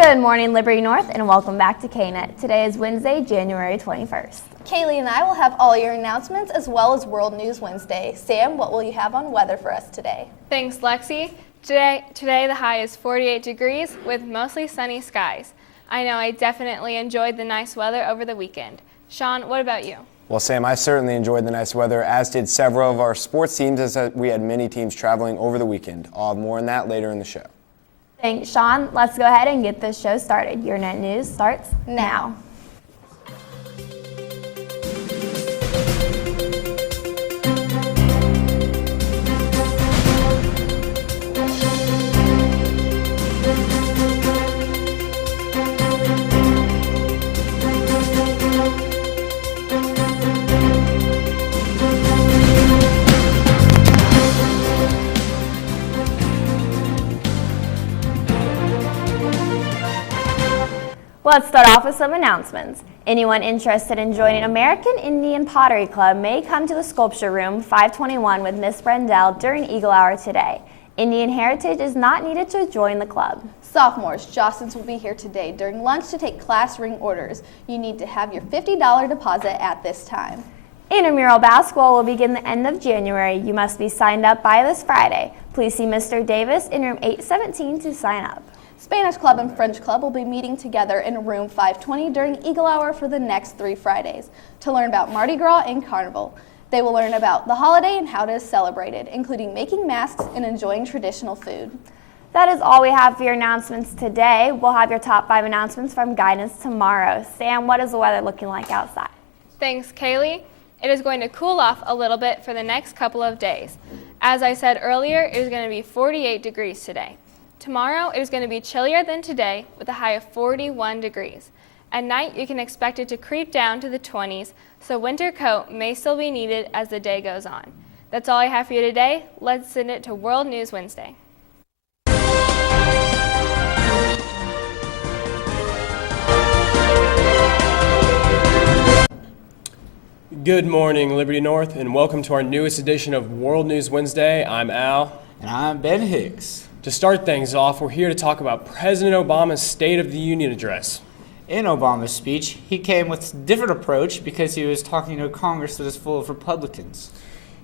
Good morning, Liberty North, and welcome back to KNET. Today is Wednesday, January 21st. Kaylee and I will have all your announcements as well as World News Wednesday. Sam, what will you have on weather for us today? Thanks, Lexi. Today the high is 48 degrees with mostly sunny skies. I know I definitely enjoyed the nice weather over the weekend. Sean, what about you? Well, Sam, I certainly enjoyed the nice weather, as did several of our sports teams, as we had many teams traveling over the weekend. I'll have more on that later in the show. Thanks, Sean. Let's go ahead and get this show started. Your Net News starts now. Let's start off with some announcements. Anyone interested in joining American Indian Pottery Club may come to the Sculpture Room 521 with Miss Brendel during Eagle Hour today. Indian heritage is not needed to join the club. Sophomores, Jostens will be here today during lunch to take class ring orders. You need to have your $50 deposit at this time. Intramural basketball will begin the end of January. You must be signed up by this Friday. Please see Mr. Davis in room 817 to sign up. Spanish Club and French Club will be meeting together in room 520 during Eagle Hour for the next 3 Fridays to learn about Mardi Gras and Carnival. They will learn about the holiday and how it is celebrated, including making masks and enjoying traditional food. That is all we have for your announcements today. We'll have your top 5 announcements from guidance tomorrow. Sam, what is the weather looking like outside? Thanks, Kaylee. It is going to cool off a little bit for the next couple of days. As I said earlier, it is going to be 48 degrees today. Tomorrow, it is going to be chillier than today with a high of 41 degrees. At night, you can expect it to creep down to the 20s, so winter coat may still be needed as the day goes on. That's all I have for you today. Let's send it to World News Wednesday. Good morning, Liberty North, and welcome to our newest edition of World News Wednesday. I'm Al. And I'm Ben Hicks. To start things off, we're here to talk about President Obama's State of the Union address. In Obama's speech, he came with a different approach because he was talking to a Congress that is full of Republicans.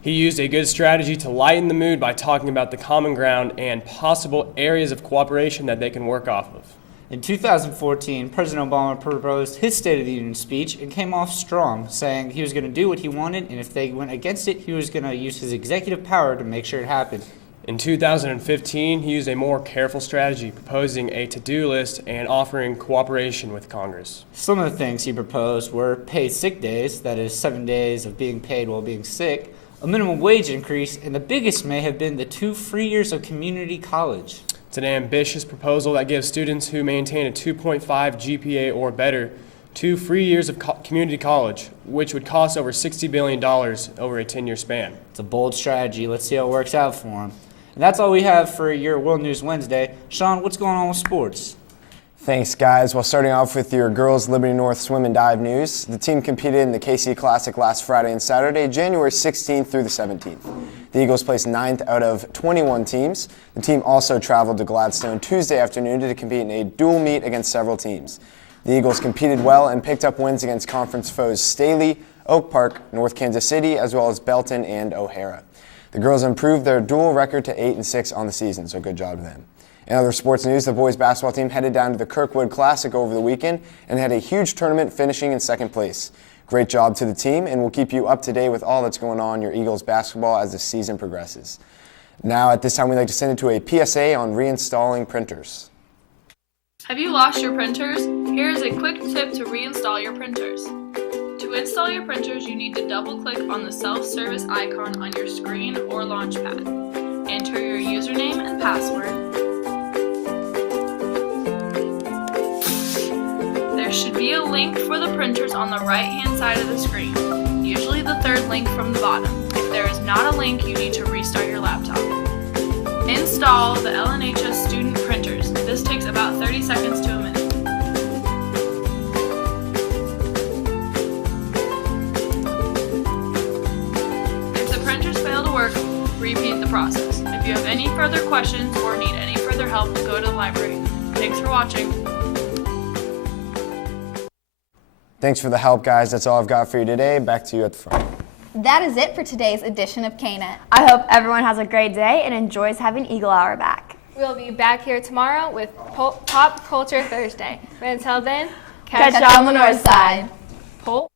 He used a good strategy to lighten the mood by talking about the common ground and possible areas of cooperation that they can work off of. In 2014, President Obama proposed his State of the Union speech and came off strong, saying he was going to do what he wanted, and if they went against it, he was going to use his executive power to make sure it happened. In 2015, he used a more careful strategy, proposing a to-do list and offering cooperation with Congress. Some of the things he proposed were paid sick days, that is 7 days of being paid while being sick, a minimum wage increase, and the biggest may have been the 2 free years of community college. It's an ambitious proposal that gives students who maintain a 2.5 GPA or better 2 free years of community college, which would cost over $60 billion over a 10-year span. It's a bold strategy. Let's see how it works out for him. And that's all we have for your World News Wednesday. Sean, what's going on with sports? Thanks, guys. Well, starting off with your girls Liberty North swim and dive news. The team competed in the KC Classic last Friday and Saturday, January 16th through the 17th. The Eagles placed 9th out of 21 teams. The team also traveled to Gladstone Tuesday afternoon to compete in a dual meet against several teams. The Eagles competed well and picked up wins against conference foes Staley, Oak Park, North Kansas City, as well as Belton and O'Hara. The girls improved their dual record to 8-6 on the season, so good job to them. In other sports news, the boys basketball team headed down to the Kirkwood Classic over the weekend and had a huge tournament, finishing in 2nd place. Great job to the team, and we'll keep you up to date with all that's going on in your Eagles basketball as the season progresses. Now, at this time, we'd like to send it to a PSA on reinstalling printers. Have you lost your printers? Here is a quick tip to reinstall your printers. To install your printers, you need to double-click on the self-service icon on your screen or launchpad. Enter your username and password. There should be a link for the printers on the right-hand side of the screen, usually the 3rd link from the bottom. If there is not a link, you need to restart your laptop. Install the LNHS student printers. This takes about 30 seconds to a minute. If the printers fail to work, repeat the process. If you have any further questions or need any further help, go to the library. Thanks for watching. Thanks for the help, guys. That's all I've got for you today. Back to you at the front. That is it for today's edition of KNET. I hope everyone has a great day and enjoys having Eagle Hour back. We'll be back here tomorrow with Pop Culture Thursday. But until then, Catch y'all on the north side. Pol-